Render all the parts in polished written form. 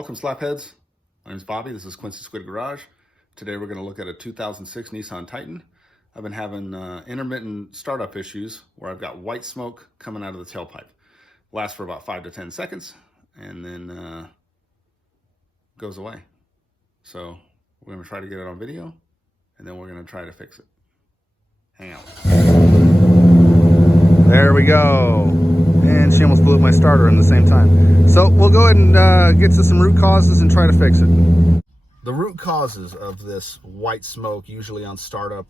Welcome, Slapheads. My name is Bobby. This is Quincy Squid Garage. Today we're going to look at a 2006 Nissan Titan. I've been having intermittent startup issues where I've got white smoke coming out of the tailpipe. Lasts for about 5 to 10 seconds and then goes away. So we're going to try to get it on video and then we're going to try to fix it. Hang out. There we go. And she almost blew up my starter in the same time. So we'll go ahead and get to some root causes and try to fix it. The root causes of this white smoke, usually on startup,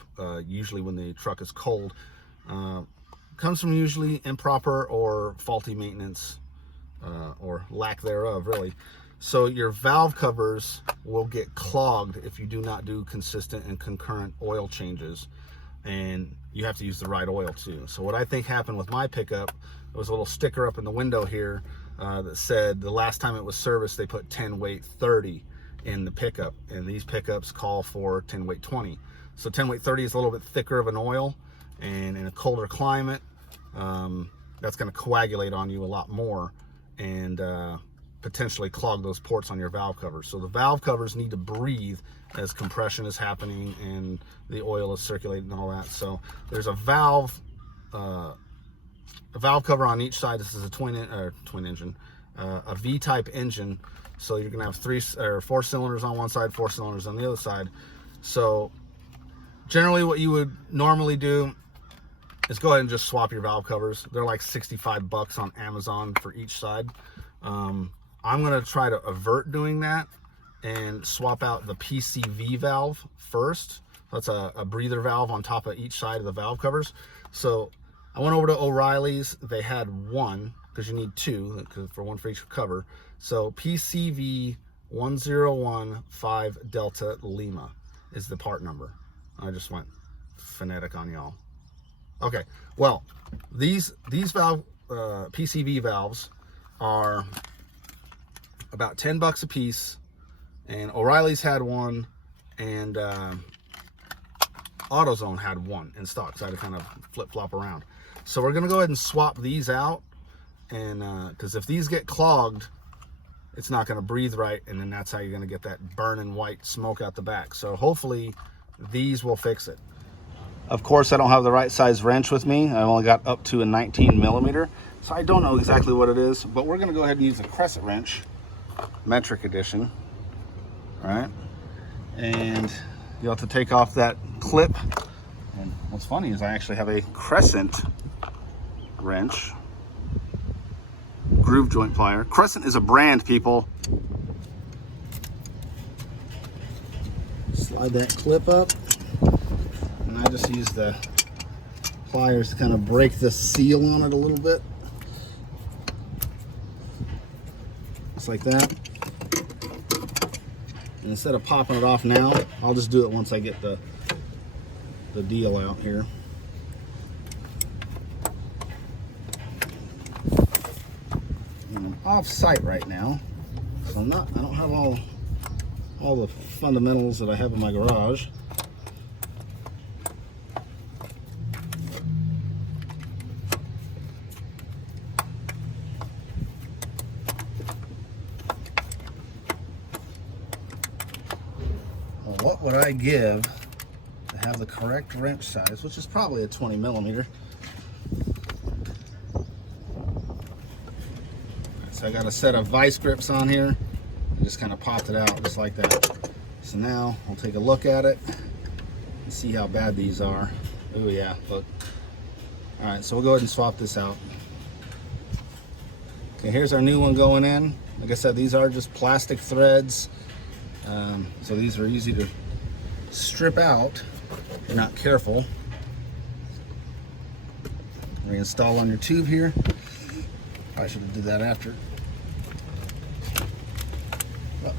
usually when the truck is cold, comes from usually improper or faulty maintenance, or lack thereof, really. So your valve covers will get clogged if you do not do consistent and concurrent oil changes, and you have to use the right oil too. So what I think happened with my pickup, there was a little sticker up in the window here that said the last time it was serviced they put 10 weight 30 in the pickup, and these pickups call for 10 weight 20. So 10 weight 30 is a little bit thicker of an oil, and in a colder climate that's going to coagulate on you a lot more and potentially clog those ports on your valve covers. So the valve covers need to breathe as compression is happening and the oil is circulating and all that. So there's a valve cover on each side. This is a twin engine, a V-type engine. So you're gonna have 4 cylinders on one side, 4 cylinders on the other side. So generally what you would normally do is go ahead and just swap your valve covers. They're like 65 bucks on Amazon for each side. I'm gonna try to avert doing that and swap out the PCV valve first. That's a breather valve on top of each side of the valve covers. So I went over to O'Reilly's. They had one, because you need 2 for one for each cover. So PCV 1015 Delta Lima is the part number. I just went phonetic on y'all. Okay, well, these valve PCV valves are about 10 bucks a piece, and O'Reilly's had one, and AutoZone had one in stock, so I had to kind of flip-flop around. So we're gonna go ahead and swap these out, and because if these get clogged, it's not gonna breathe right, and then that's how you're gonna get that burning white smoke out the back. So hopefully these will fix it. Of course, I don't have the right size wrench with me. I only got up to a 19 millimeter, so I don't know exactly what it is, but we're gonna go ahead and use a crescent wrench, metric edition. All right, and you'll have to take off that clip. And what's funny is I actually have a crescent wrench, groove joint plier. Crescent is a brand, people. Slide that clip up, and I just use the pliers to kind of break the seal on it a little bit, just like that. And instead of popping it off now, I'll just do it once I get the deal out here. And I'm off site right now, so I don't have all the fundamentals that I have in my garage. What would I give to have the correct wrench size, which is probably a 20 millimeter. So I got a set of vice grips on here. I just kind of popped it out just like that. So now we'll take a look at it and see how bad these are. Oh yeah, look. All right, so we'll go ahead and swap this out. Okay, here's our new one going in. Like I said, these are just plastic threads. So these are easy to strip out if you're not careful. Reinstall on your tube here. I should have did that after. Oh,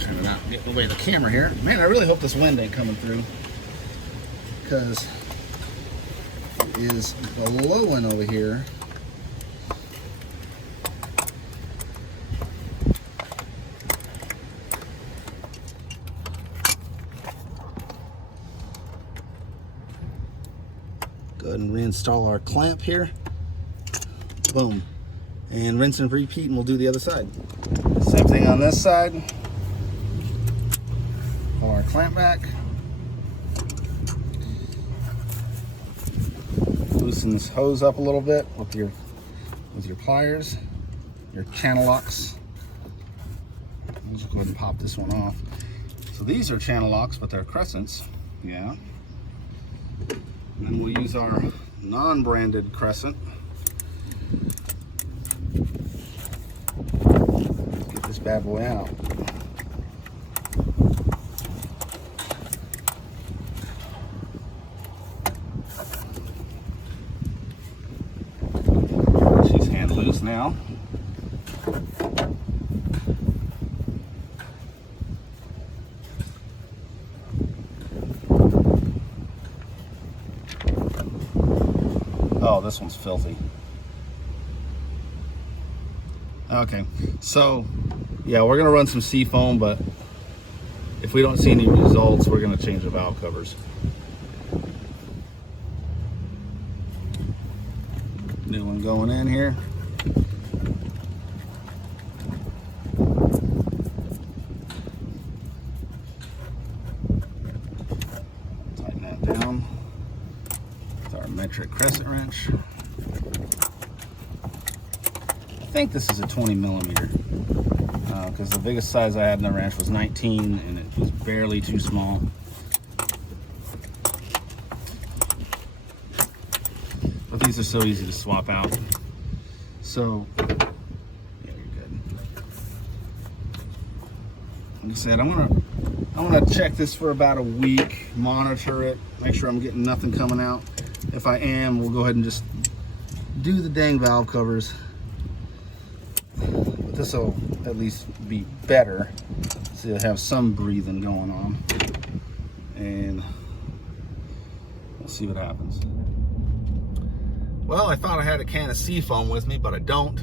trying to not get in the way of the camera here. Man, I really hope this wind ain't coming through, because it is blowing over here. Go ahead and reinstall our clamp here. Boom. And rinse and repeat, and we'll do the other side. Same thing on this side. Pull our clamp back. Loosen this hose up a little bit with your pliers, your channel locks. I'll just go ahead and pop this one off. So these are channel locks, but they're crescents. Yeah. And then we'll use our non-branded crescent. Get this bad boy out. She's hand loose now. Oh, this one's filthy. Okay, so yeah, we're gonna run some seafoam, but if we don't see any results, we're gonna change the valve covers. New one going in here. Tighten that down with our metric crescent wrench. I think this is a 20 millimeter because the biggest size I had in the wrench was 19 and it was barely too small. But these are so easy to swap out. So, yeah, you're good. Like I said, I'm gonna check this for about a week, monitor it, make sure I'm getting nothing coming out. If I am, we'll go ahead and just do the dang valve covers. But this will at least be better, so you'll have some breathing going on, and we'll see what happens. Well, I thought I had a can of seafoam with me, but I don't.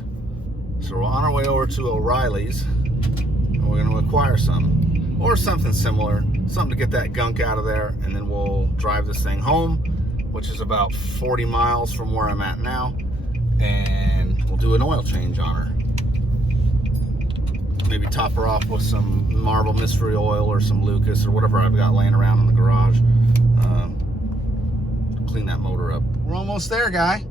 So we're on our way over to O'Reilly's, and we're going to acquire some, or something similar, something to get that gunk out of there, and then we'll drive this thing home, which is about 40 miles from where I'm at now, and we'll do an oil change on her. Maybe top her off with some Marble Mystery Oil or some Lucas or whatever I've got laying around in the garage. Clean that motor up. We're almost there, guy.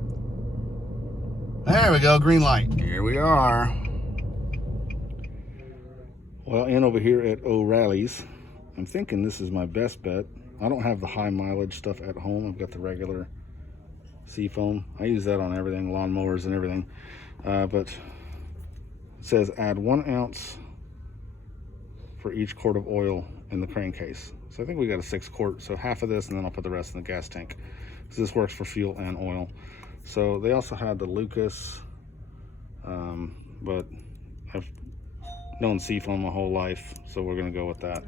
There we go, green light. Here we are. Well, in over here at O'Reilly's, I'm thinking this is my best bet. I don't have the high mileage stuff at home. I've got the regular seafoam. I use that on everything, lawnmowers and everything. But it says add 1 ounce for each quart of oil in the crankcase. So I think we got a 6 quart, so half of this, and then I'll put the rest in the gas tank. So this works for fuel and oil. So they also had the Lucas, but I've known seafoam my whole life, so we're gonna go with that.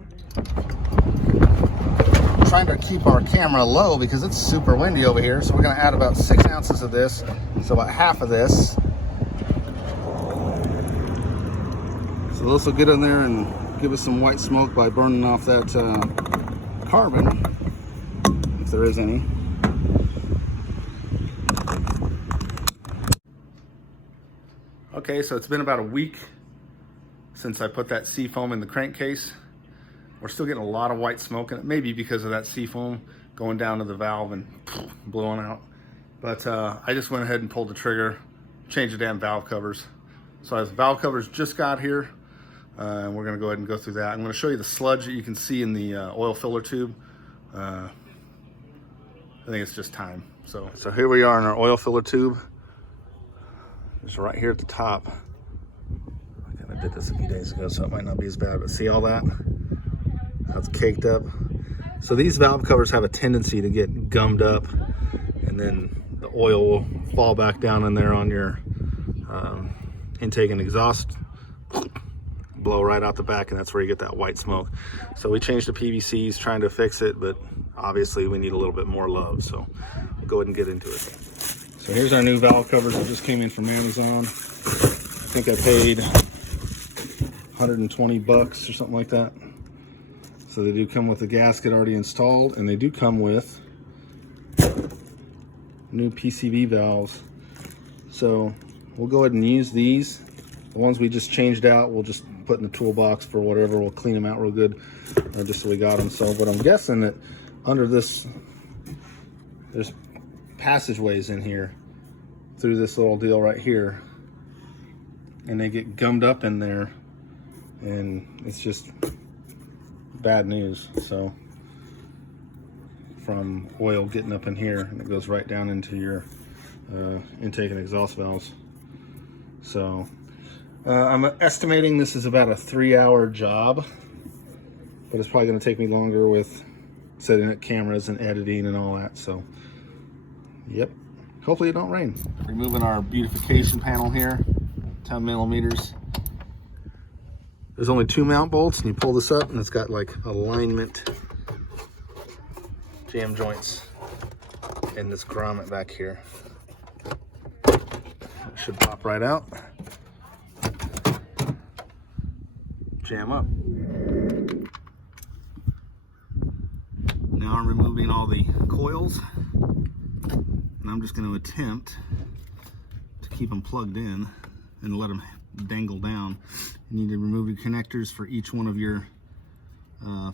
I'm trying to keep our camera low because it's super windy over here, so we're gonna add about 6 ounces of this, so about half of this. So this will get in there and give us some white smoke by burning off that carbon, if there is any. Okay, so it's been about a week since I put that seafoam in the crankcase. We're still getting a lot of white smoke, and it may be because of that seafoam going down to the valve and blowing out. But I just went ahead and pulled the trigger, changed the damn valve covers. So as valve covers just got here, and we're gonna go ahead and go through that. I'm gonna show you the sludge that you can see in the oil filler tube. I think it's just time. So here we are in our oil filler tube. It's right here at the top. I kind of did this a few days ago, so it might not be as bad, but see all that? That's caked up. So these valve covers have a tendency to get gummed up, and then the oil will fall back down in there on your intake and exhaust, blow right out the back, and that's where you get that white smoke. So we changed the PVCs, trying to fix it, but obviously we need a little bit more love, so we'll go ahead and get into it. So here's our new valve covers that just came in from Amazon. I think I paid 120 bucks or something like that. So they do come with a gasket already installed, and they do come with new PCV valves. So we'll go ahead and use these. The ones we just changed out, we'll just put in the toolbox for whatever. We'll clean them out real good, just so we got them. So, but I'm guessing that under this, there's passageways in here through this little deal right here, and they get gummed up in there, and it's just bad news. So from oil getting up in here, and it goes right down into your intake and exhaust valves. So I'm estimating this is about a 3-hour job, but it's probably going to take me longer with setting up cameras and editing and all that. So yep, hopefully it don't rain. Removing our beautification panel here, 10 millimeters. There's only 2 mount bolts, and you pull this up and it's got like alignment jam joints in this grommet back here. It should pop right out. Jam up. Now I'm removing all the coils, and I'm just going to attempt to keep them plugged in and let them dangle down. You need to remove your connectors for each one of your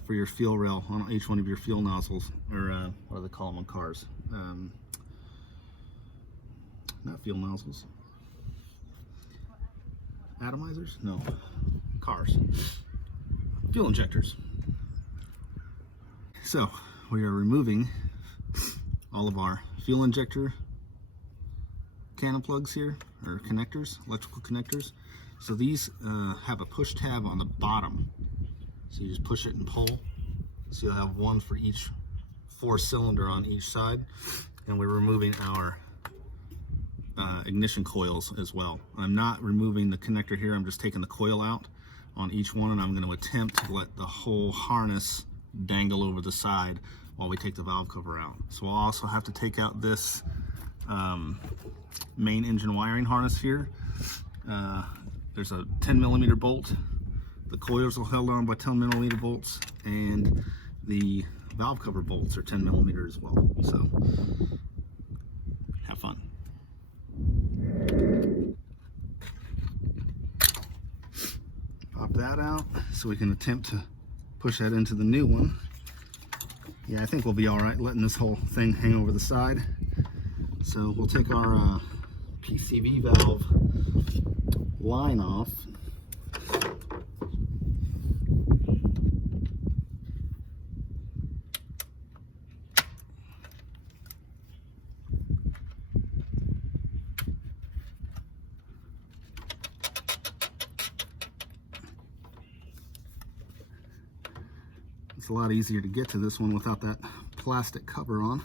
for your fuel rail on each one of your fuel nozzles, or what do they call them on cars? Not fuel nozzles. Atomizers? No. Cars. Fuel injectors. So we are removing all of our fuel injector cannon plugs here, or connectors, electrical connectors. So these have a push tab on the bottom. So you just push it and pull. So you'll have one for each 4-cylinder on each side. And we're removing our ignition coils as well. I'm not removing the connector here, I'm just taking the coil out on each one, and I'm going to attempt to let the whole harness dangle over the side while we take the valve cover out. So we'll also have to take out this main engine wiring harness here. There's a 10 millimeter bolt. The coils are held on by 10 millimeter bolts, and the valve cover bolts are 10 millimeter as well. So have fun. Pop that out so we can attempt to push that into the new one. Yeah, I think we'll be all right letting this whole thing hang over the side. So we'll take our PCV valve line off. It's a lot easier to get to this one without that plastic cover on.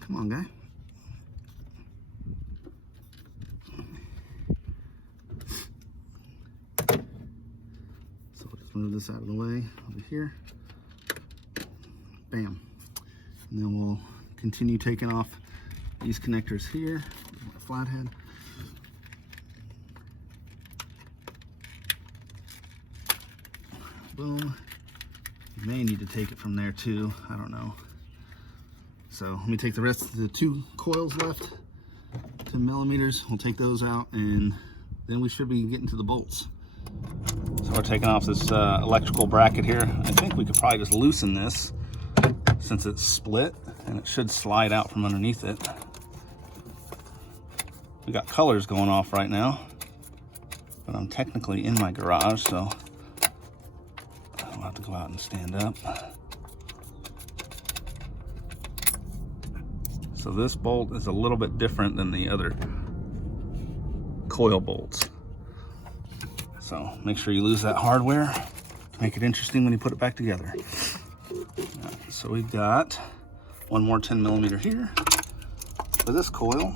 Come on, guy. So we'll just move this out of the way over here. Bam. And then we'll continue taking off these connectors here. Flathead. Boom. You may need to take it from there too, I don't know. So let me take the rest of the 2 coils left, 10 millimeters, we'll take those out, and then we should be getting to the bolts. So we're taking off this electrical bracket here. I think we could probably just loosen this since it's split, and it should slide out from underneath it. We got colors going off right now, but I'm technically in my garage, so I'll have to go out and stand up. So this bolt is a little bit different than the other coil bolts. So make sure you lose that hardware to make it interesting when you put it back together. Right, so we've got one more 10 millimeter here for this coil.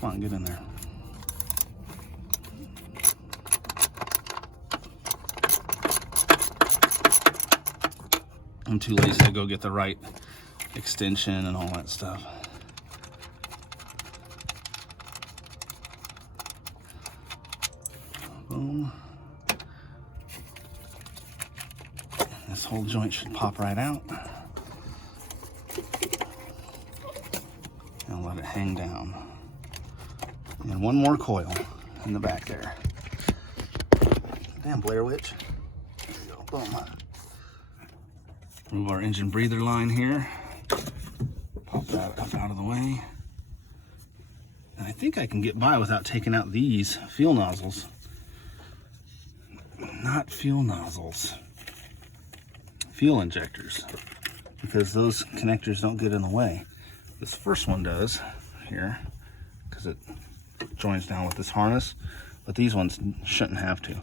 Come on, get in there. I'm too lazy to go get the right extension and all that stuff. Boom. This whole joint should pop right out. And let it hang down. And one more coil in the back there. Damn Blair Witch. There we go, boom. Remove our engine breather line here. Pop that up out of the way. And I think I can get by without taking out these fuel nozzles. Not fuel nozzles. Fuel injectors. Because those connectors don't get in the way. This first one does here, because it joins down with this harness, but these ones shouldn't have to.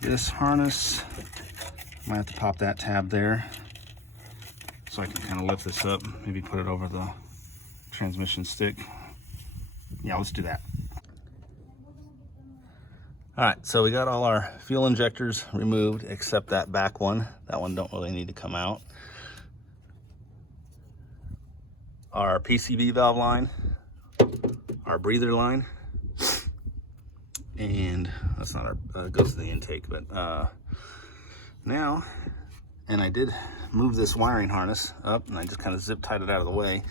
This harness, might have to pop that tab there so I can kind of lift this up, maybe put it over the transmission stick. Yeah, let's do that. All right, so we got all our fuel injectors removed except that back one. That one don't really need to come out. Our PCV valve line, our breather line, and that's not our, goes to the intake, but now, and I did move this wiring harness up and I just kind of zip tied it out of the way.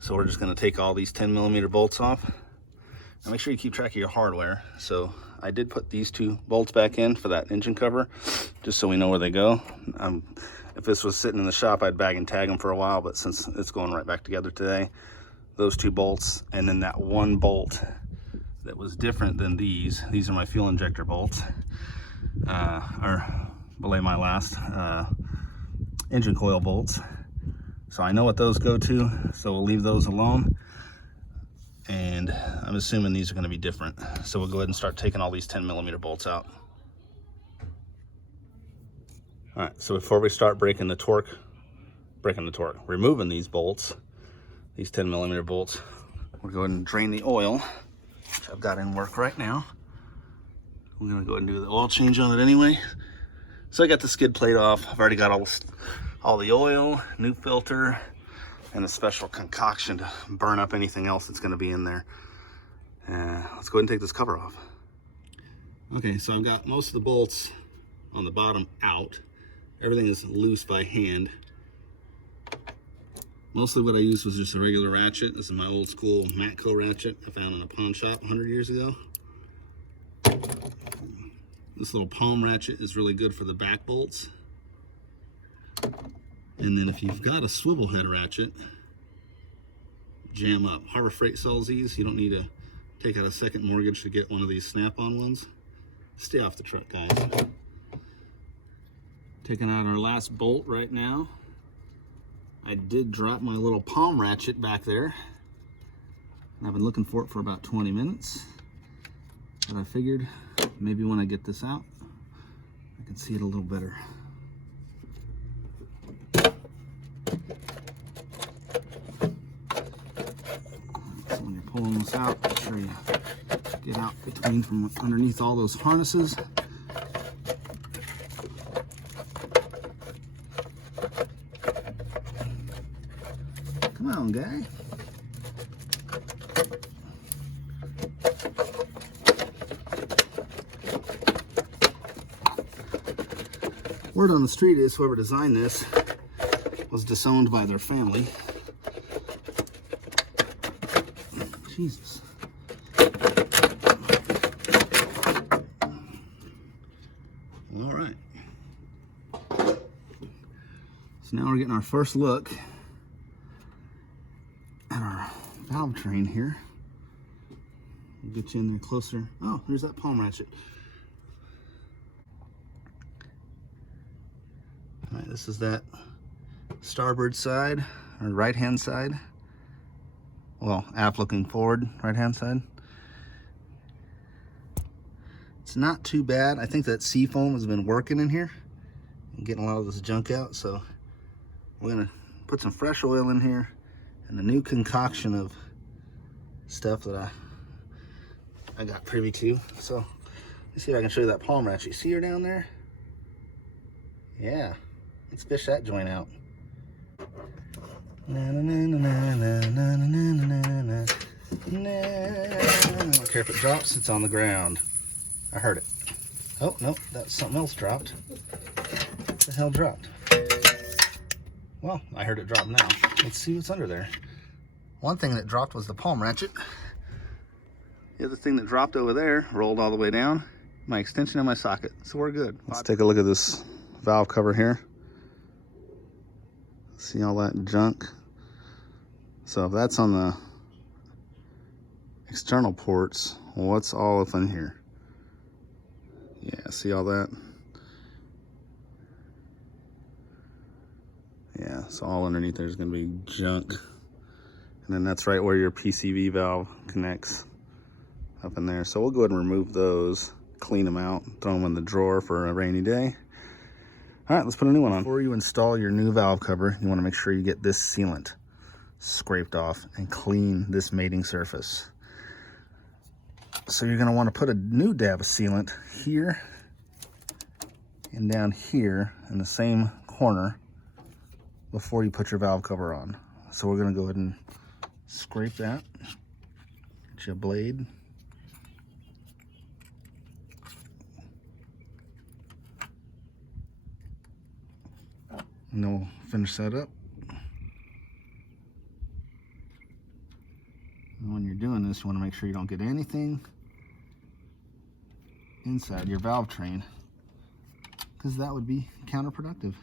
So we're just gonna take all these 10mm bolts off. And make sure you keep track of your hardware. So I did put these 2 bolts back in for that engine cover, just so we know where they go. If this was sitting in the shop, I'd bag and tag them for a while, but since it's going right back together today, those 2 bolts, and then that 1 bolt that was different than these are my fuel injector bolts, or belay my last engine coil bolts. So I know what those go to, so we'll leave those alone. And I'm assuming these are gonna be different. So we'll go ahead and start taking all these 10mm bolts out. All right, so before we start removing these bolts, these 10mm bolts, we'll go ahead and drain the oil, which I've got in work right now. We're gonna go ahead and do the oil change on it anyway. So I got the skid plate off. I've already got all the oil, new filter, and a special concoction to burn up anything else that's gonna be in there. Let's go ahead and take this cover off. Okay, so I've got most of the bolts on the bottom out. Everything is loose by hand. Mostly what I used was just a regular ratchet. This is my old school Matco ratchet I found in a pawn shop 100 years ago. This little palm ratchet is really good for the back bolts. And then if you've got a swivel head ratchet, jam up. Harbor Freight sells these. You don't need to take out a second mortgage to get one of these snap-on ones. Stay off the truck, guys. Taking out our last bolt right now. I did drop my little palm ratchet back there. And I've been looking for it for about 20 minutes. But I figured maybe when I get this out, I can see it a little better. So when you're pulling this out, make sure you get out from underneath all those harnesses. Come on, guy. Word on the street is whoever designed this was disowned by their family. Jesus. All right. So now we're getting our first look at our valve train here. We'll get you in there closer. Oh, there's that palm ratchet. All right, this is that starboard side, or right-hand side. Well, aft looking forward, right-hand side. It's not too bad. I think that sea foam has been working in here and getting a lot of this junk out. So we're gonna put some fresh oil in here and a new concoction of stuff that I got privy to. So let's see if I can show you that palm ratchet. You see her down there? Yeah, let's fish that joint out. Na, na, na, na, na, na, na, na, na, na. I don't care if it drops, it's on the ground. I heard it. Oh, no, that's something else dropped. the hell dropped? Well, I heard it drop now. Let's see what's under there. One thing that dropped was the palm ratchet. The other thing that dropped over there rolled all the way down, my extension and my socket. So we're good. Let's take a look at this valve cover here. See all that junk? So if that's on the external ports, what's all up in here? Yeah, see all that? Yeah, so all underneath there's gonna be junk. And then that's right where your PCV valve connects up in there. So we'll go ahead and remove those, clean them out, throw them in the drawer for a rainy day. All right, let's put a new one on. Before you install your new valve cover, you wanna make sure you get this sealant scraped off and clean this mating surface. So you're gonna wanna put a new dab of sealant here and down here in the same corner before you put your valve cover on. So we're gonna go ahead and scrape that. Get your blade. And then we'll finish that up. And when you're doing this, you wanna make sure you don't get anything inside your valve train, because that would be counterproductive.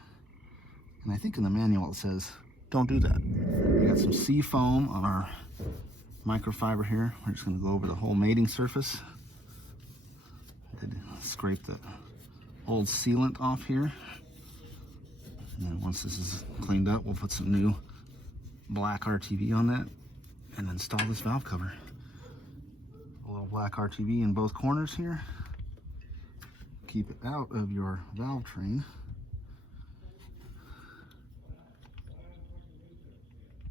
And I think in the manual it says, don't do that. We got some sea foam on our microfiber here. We're just gonna go over the whole mating surface. I did scrape the old sealant off here. And then once this is cleaned up, we'll put some new black RTV on that and install this valve cover. A little black RTV in both corners here. Keep it out of your valve train.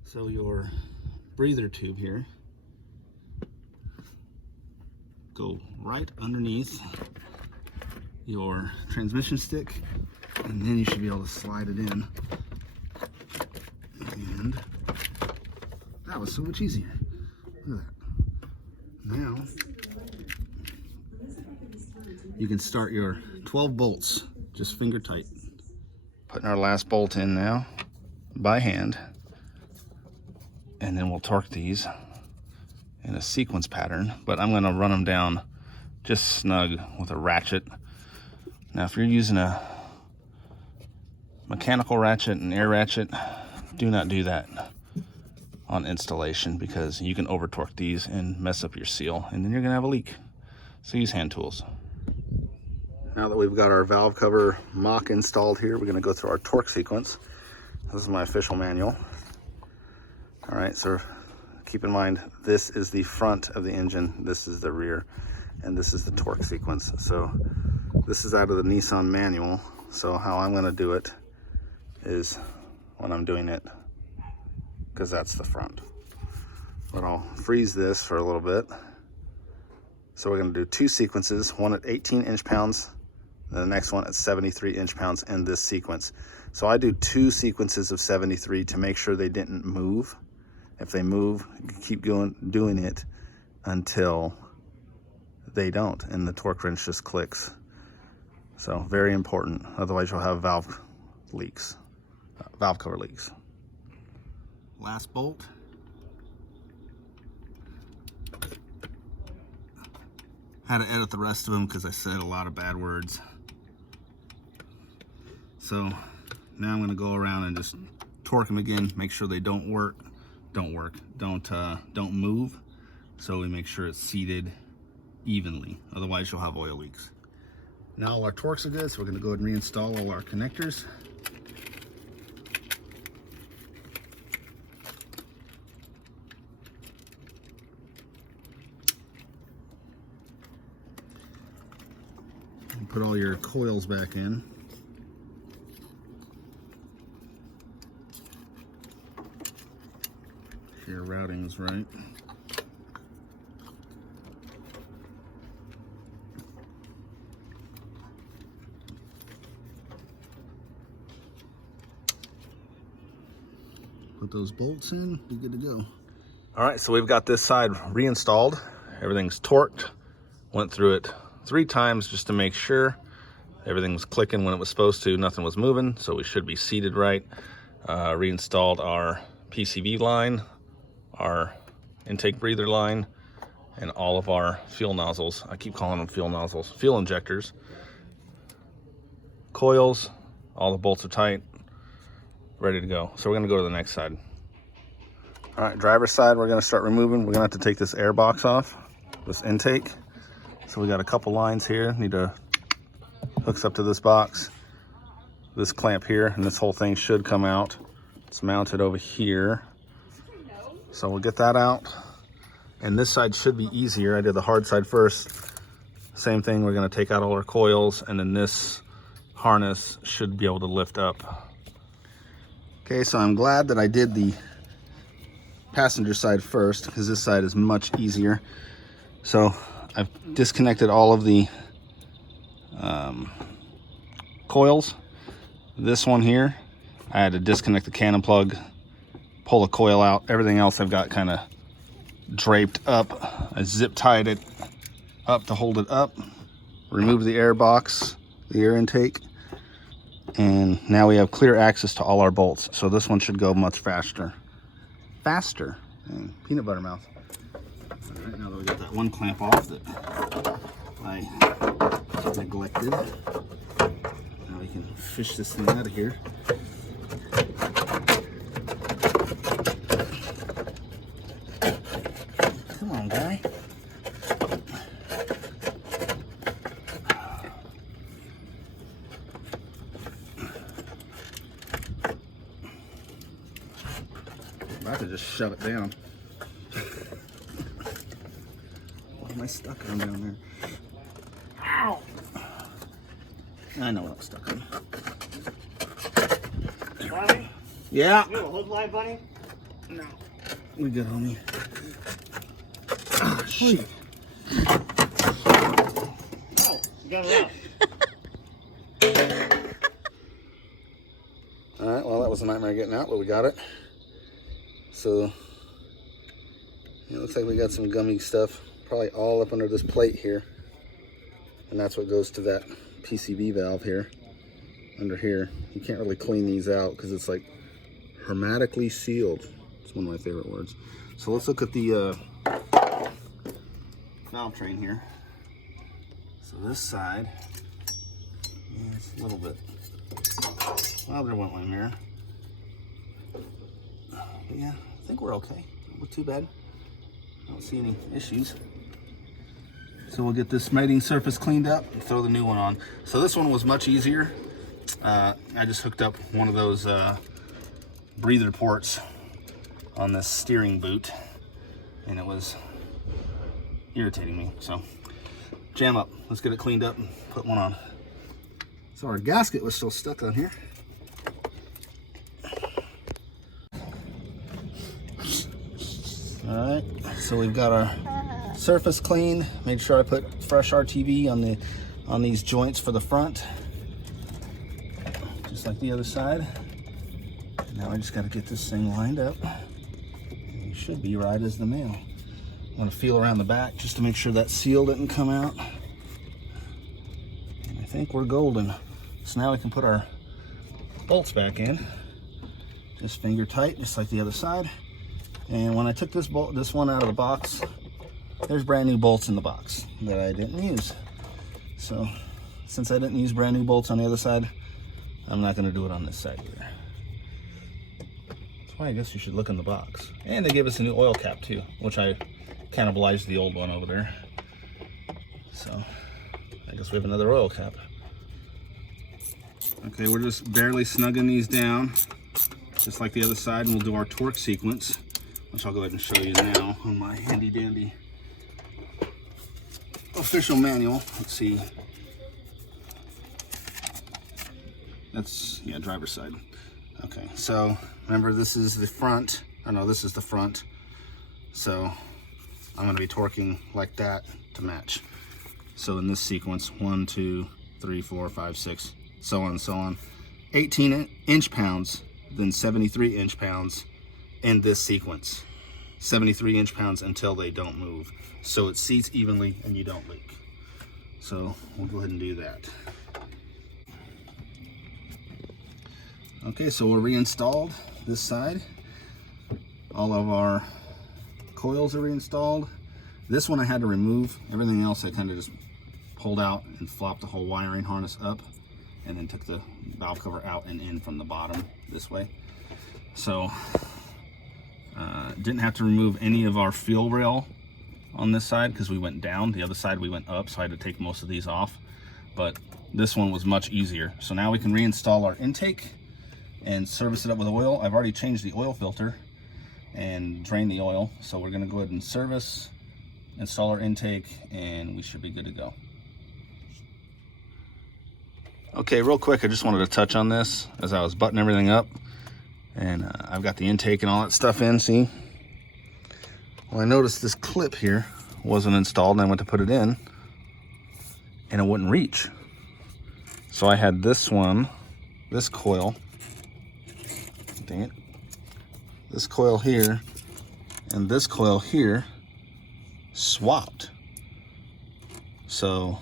So your breather tube here, go right underneath your transmission stick, and then you should be able to slide it in. And that was so much easier. Look at that. Now you can start your 12 bolts, just finger tight. Putting our last bolt in now by hand. And then we'll torque these in a sequence pattern, but I'm gonna run them down just snug with a ratchet. Now, if you're using a mechanical ratchet and air ratchet, do not do that on installation, because you can over torque these and mess up your seal, and then you're gonna have a leak. So use hand tools. Now that we've got our valve cover mock installed here, we're gonna go through our torque sequence. This is my official manual. All right, so keep in mind, this is the front of the engine, this is the rear, and this is the torque sequence. So this is out of the Nissan manual. So how I'm gonna do it is when I'm doing it, because that's the front. But I'll freeze this for a little bit. So we're gonna do two sequences, one at 18 inch-pounds, the next one at 73 inch-pounds in this sequence. So I do two sequences of 73 to make sure they didn't move. If they move, keep doing it until they don't, and the torque wrench just clicks. So very important, otherwise you'll have valve leaks, valve cover leaks. Last bolt. Had to edit the rest of them because I said a lot of bad words. So now I'm going to go around and just torque them again, make sure they don't move, so we make sure it's seated evenly, otherwise you'll have oil leaks. Now all our torques are good, so we're going to go ahead and reinstall all our connectors. And put all your coils back in. Your routing's right. Put those bolts in, be good to go. All right, so we've got this side reinstalled. Everything's torqued. Went through it 3 times just to make sure. Everything was clicking when it was supposed to. Nothing was moving, so we should be seated right. Reinstalled our PCV line, our intake breather line, and all of our fuel nozzles. I keep calling them fuel nozzles. Fuel injectors. Coils, all the bolts are tight, ready to go. So we're gonna go to the next side. All right, driver's side, we're gonna start removing. We're gonna have to take this air box off, this intake. So we got a couple lines here, need to hooks up to this box, this clamp here, and this whole thing should come out. It's mounted over here. So we'll get that out. And this side should be easier. I did the hard side first. Same thing, we're gonna take out all our coils, and then this harness should be able to lift up. Okay, so I'm glad that I did the passenger side first, because this side is much easier. So I've disconnected all of the coils. This one here, I had to disconnect the cannon plug, pull the coil out. Everything else I've got kind of draped up. I zip tied it up to hold it up. Remove the air box, the air intake, and now we have clear access to all our bolts. So this one should go much faster. And peanut butter mouth. All right, now that we got that one clamp off that I neglected, now we can fish this thing out of here. Come on, guy. I'm about to just shove it down. What am I stuck on down there? Ow! I know what I'm stuck on. Bunny? Yeah. You have a hood light, Bunny? No. We good, homie. Ah, shit. Oh, you got it out. All right, well, that was a nightmare getting out, but we got it. So, it looks like we got some gummy stuff, probably all up under this plate here. And that's what goes to that PCV valve here, under here. You can't really clean these out because it's like hermetically sealed. It's one of my favorite words. So let's look at the valve train here. So this side, yeah, it's a little bit, well, there went my mirror. But yeah, I think we're okay. We're too bad. I don't see any issues. So we'll get this mating surface cleaned up and throw the new one on. So this one was much easier. I just hooked up one of those breather ports on this steering boot, and it was irritating me. So jam up, let's get it cleaned up and put one on. So our gasket was still stuck on here. All right, so we've got our surface clean. Made sure I put fresh RTV on these joints for the front, just like the other side. Now I just got to get this thing lined up. It should be right as the nail. I want to feel around the back just to make sure that seal didn't come out. And I think we're golden. So now we can put our bolts back in. Just finger tight, just like the other side. And when I took this one out of the box, there's brand new bolts in the box that I didn't use. So since I didn't use brand new bolts on the other side, I'm not going to do it on this side either. That's why I guess you should look in the box. And they gave us a new oil cap too, which I cannibalized the old one over there. So I guess we have another oil cap. Okay, we're just barely snugging these down, just like the other side, and we'll do our torque sequence, which I'll go ahead and show you now on my handy dandy official manual. Let's see. That's, yeah, driver's side. Okay, so remember this is the front. Oh no, this is the front. So I'm gonna be torquing like that to match. So in this sequence, 1, 2, 3, 4, 5, 6, so on and so on. 18 inch-pounds, then 73 inch-pounds in this sequence. 73 inch-pounds until they don't move. So it seats evenly and you don't leak. So we'll go ahead and do that. Okay, so we reinstalled this side. All of our coils are reinstalled. This one I had to remove. Everything else I kind of just pulled out and flopped the whole wiring harness up, and then took the valve cover out and in from the bottom this way. So didn't have to remove any of our fuel rail on this side because we went down. The other side we went up, so I had to take most of these off. But this one was much easier. So now we can reinstall our intake and service it up with oil. I've already changed the oil filter and drained the oil. So we're gonna go ahead and service, install our intake, and we should be good to go. Okay, real quick, I just wanted to touch on this as I was buttoning everything up. And I've got the intake and all that stuff in, see? Well, I noticed this clip here wasn't installed, and I went to put it in, and it wouldn't reach. So I had this one, this coil, dang it, this coil here, and this coil here swapped. So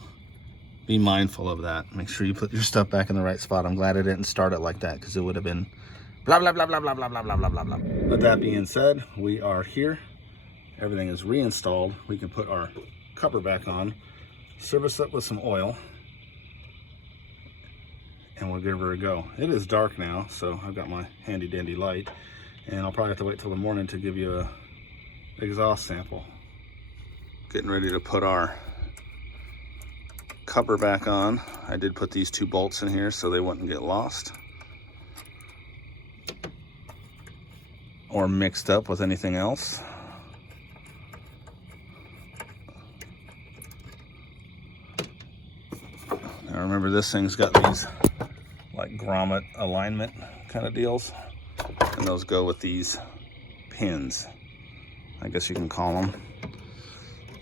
be mindful of that. Make sure you put your stuff back in the right spot. I'm glad I didn't start it like that, because it would have been blah, blah, blah, blah, blah, blah, blah, blah, blah, blah, blah. With that being said, we are here. Everything is reinstalled. We can put our cover back on, service it with some oil, and we'll give her a go. It is dark now, so I've got my handy dandy light, and I'll probably have to wait till the morning to give you a exhaust sample. Getting ready to put our cover back on. I did put these 2 bolts in here so they wouldn't get lost or mixed up with anything else. Now remember, this thing's got these like grommet alignment kind of deals, and those go with these pins, I guess you can call them.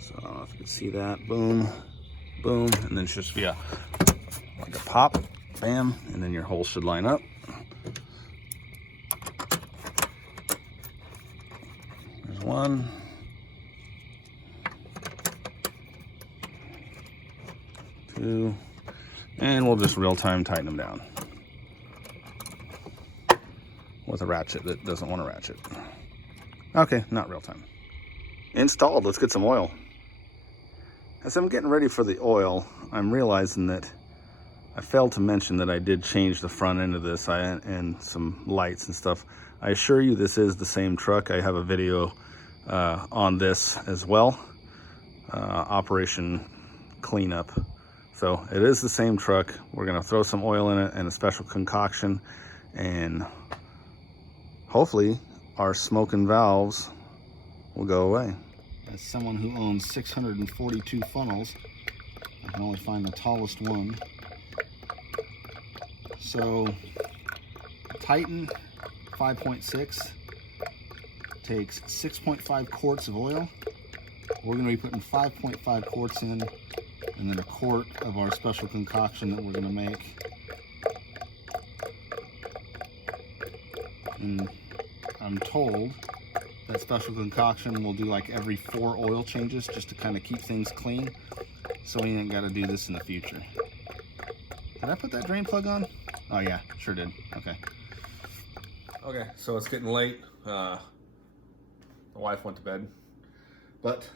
So I don't know if you can see that. Boom, boom, and then it should just be like a pop, bam, and then your holes should line up. There's one. 2. And we'll just real-time tighten them down with a ratchet that doesn't want to ratchet. Okay, not real-time. Installed. Let's get some oil. As I'm getting ready for the oil, I'm realizing that I failed to mention that I did change the front end of this and some lights and stuff. I assure you this is the same truck. I have a video on this as well. Operation Cleanup. So it is the same truck. We're gonna throw some oil in it and a special concoction, and hopefully our smoking valves will go away. As someone who owns 642 funnels, I can only find the tallest one. So Titan 5.6 takes 6.5 quarts of oil. We're gonna be putting 5.5 quarts in, and then a quart of our special concoction that we're gonna make. And I'm told that special concoction will do like every 4 oil changes just to kind of keep things clean, so we ain't gotta do this in the future. Did I put that drain plug on? Oh yeah, sure did. Okay. Okay, so it's getting late. The wife went to bed, but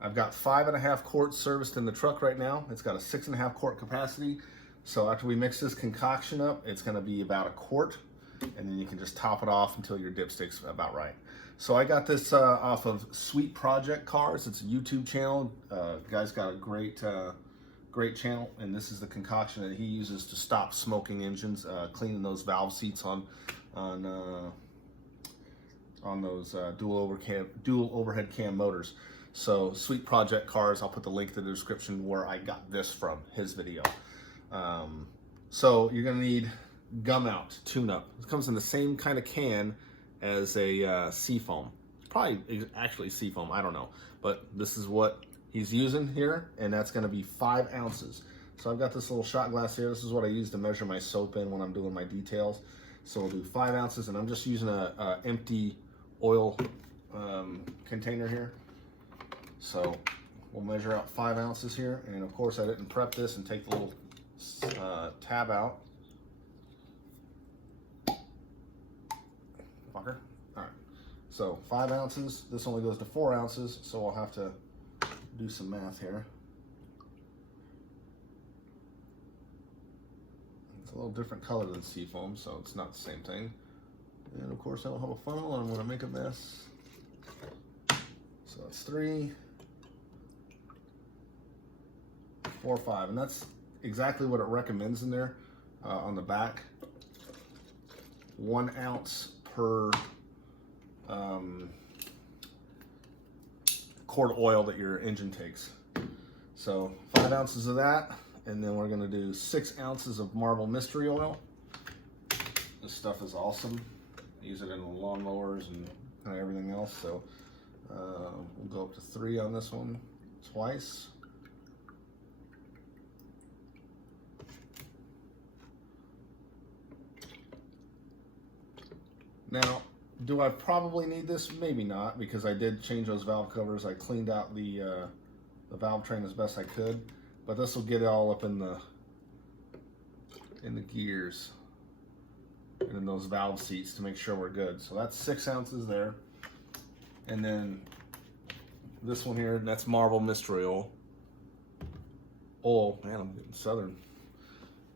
I've got 5.5 quarts serviced in the truck right now. It's got a 6.5 quart capacity. So after we mix this concoction up, it's gonna be about a quart, and then you can just top it off until your dipstick's about right. So I got this off of Sweet Project Cars. It's a YouTube channel. Guy's got a great channel, and this is the concoction that he uses to stop smoking engines, cleaning those valve seats on those dual overhead cam motors. So Sweet Project Cars, I'll put the link in the description where I got this from, his video. So you're gonna need gum out tune-up. It comes in the same kind of can as a Seafoam. Probably actually Seafoam, I don't know. But this is what he's using here, and that's gonna be 5 ounces. So I've got this little shot glass here. This is what I use to measure my soap in when I'm doing my details. So we'll do 5 ounces, and I'm just using a empty oil container here. So we'll measure out 5 ounces here, and of course I didn't prep this and take the little tab out. fucker. All right, so 5 ounces. This only goes to 4 ounces, so I'll have to do some math here. It's a little different color than seafoam, so it's not the same thing. And of course I don't have a funnel, and I'm gonna make a mess. So that's 3, 4, 5, and that's exactly what it recommends in there on the back. 1 ounce per quart of oil that your engine takes. So 5 ounces of that, and then we're gonna do 6 ounces of Marble Mystery Oil. This stuff is awesome. I use it in lawnmowers and kind of everything else. So we'll go up to 3 on this one twice. Now, do I probably need this? Maybe not, because I did change those valve covers. I cleaned out the valve train as best I could, but this will get it all up in the gears and in those valve seats to make sure we're good. So that's 6 ounces there. And then this one here, that's Marble Mystery Oil. Oh, man, I'm getting southern.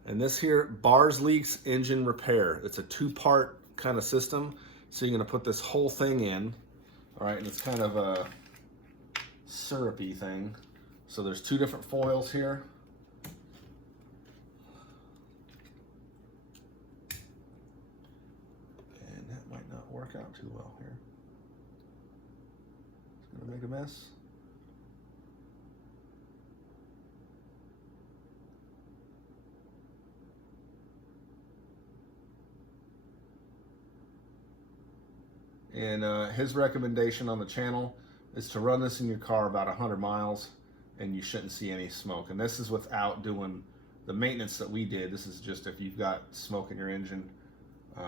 And this here, Bars Leaks Engine Repair. It's a 2-part kind of system. So you're gonna put this whole thing in, all right, and it's kind of a syrupy thing. So there's 2 different foils here. And that might not work out too well here. It's gonna make a mess. And his recommendation on the channel is to run this in your car about 100 miles and you shouldn't see any smoke. And this is without doing the maintenance that we did. This is just if you've got smoke in your engine. Do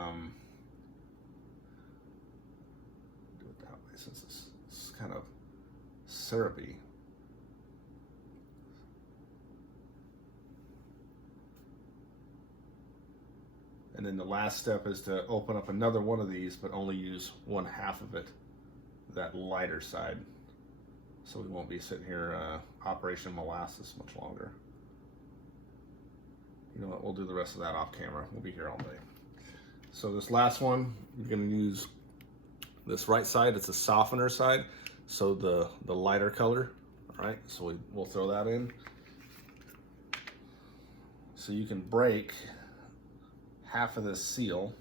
it that way since it's kind of syrupy. And then the last step is to open up another one of these, but only use 1/2 of it, that lighter side. So we won't be sitting here Operation Molasses much longer. You know what, we'll do the rest of that off camera. We'll be here all day. So this last one, you're gonna use this right side, it's a softener side. So the lighter color, all right? So we'll throw that in. So you can break half of this seal.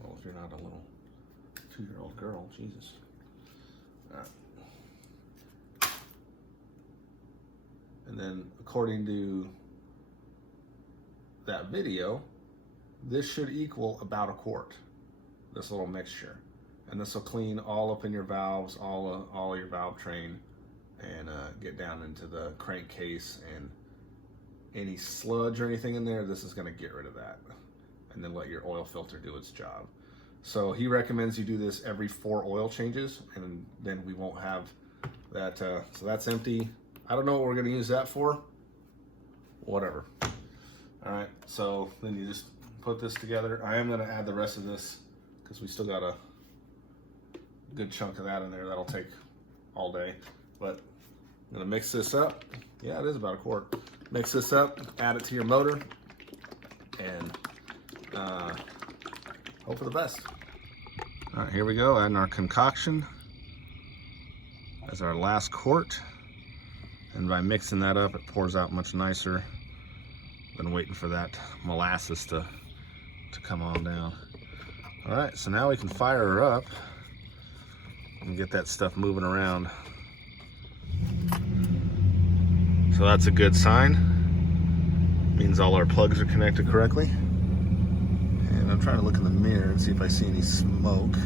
Well, if you're not a little 2-year-old girl, Jesus. And then according to that video, this should equal about 1/4, this little mixture. And this will clean all up in your valves, all your valve train, and get down into the crankcase, and any sludge or anything in there, this is gonna get rid of that. And then let your oil filter do its job. So he recommends you do this every 4 oil changes, and then we won't have that. So that's empty. I don't know what we're gonna use that for. Whatever. All right, so then you just put this together. I am gonna add the rest of this because we still got a good chunk of that in there. That'll take all day. But I'm gonna mix this up. Yeah, it is about 1/4. Mix this up, add it to your motor, and hope for the best. All right, here we go, adding our concoction as our last quart. And by mixing that up, it pours out much nicer than waiting for that molasses to come on down. All right, so now we can fire her up and get that stuff moving around. So that's a good sign. Means all our plugs are connected correctly. And I'm trying to look in the mirror and see if I see any smoke.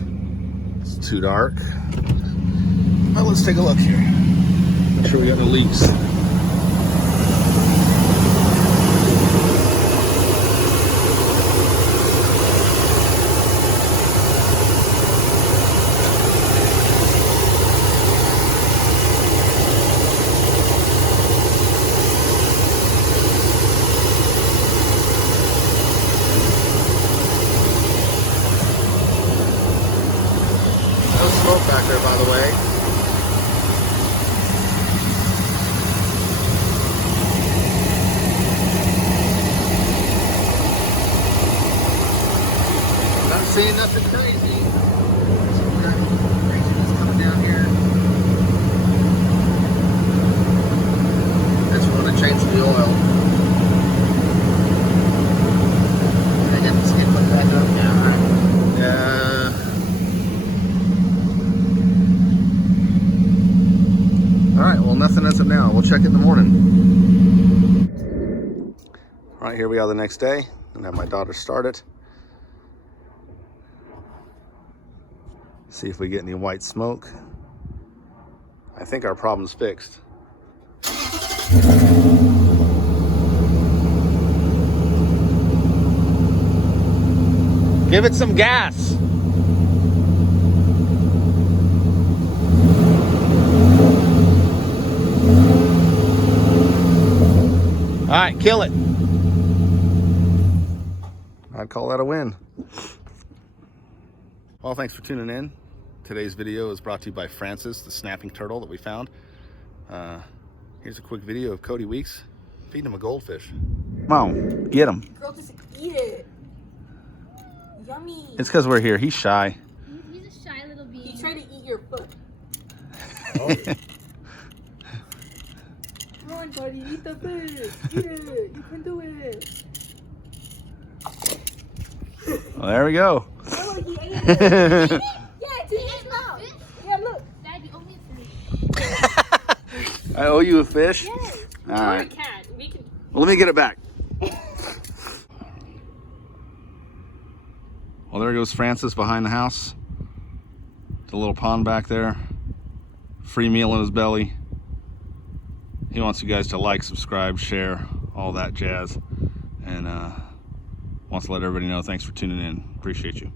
It's too dark. Well, let's take a look here. Make sure we got no leaks. seeing nothing crazy. Some craziness coming down here. I just want to change the oil. Did I get the skid put back up? Yeah, all right. Yeah. All right, well, nothing as of now. We'll check it in the morning. All right, here we are the next day. And have my daughter start it. See if we get any white smoke. I think our problem's fixed. Give it some gas. All right, kill it. I'd call that a win. Well, thanks for tuning in. Today's video is brought to you by Francis, the snapping turtle that we found. Here's a quick video of Cody Weeks feeding him a goldfish. Come on, get him. Girl, just eat it. Yummy. It's because we're here. He's shy. He's a shy little bee. He tried to eat your foot. Come on, buddy, eat the fish. Eat it. You can do it. Well, there we go. Oh, he ate it. Yeah, it's in his mouth. Yeah, look. Dad, you owe me a fish. I owe you a fish? Yes. All right. Or a cat. We can... Well, let me get it back. Well, there goes Francis behind the house. The little pond back there. Free meal in his belly. He wants you guys to like, subscribe, share, all that jazz. And wants to let everybody know thanks for tuning in. Appreciate you.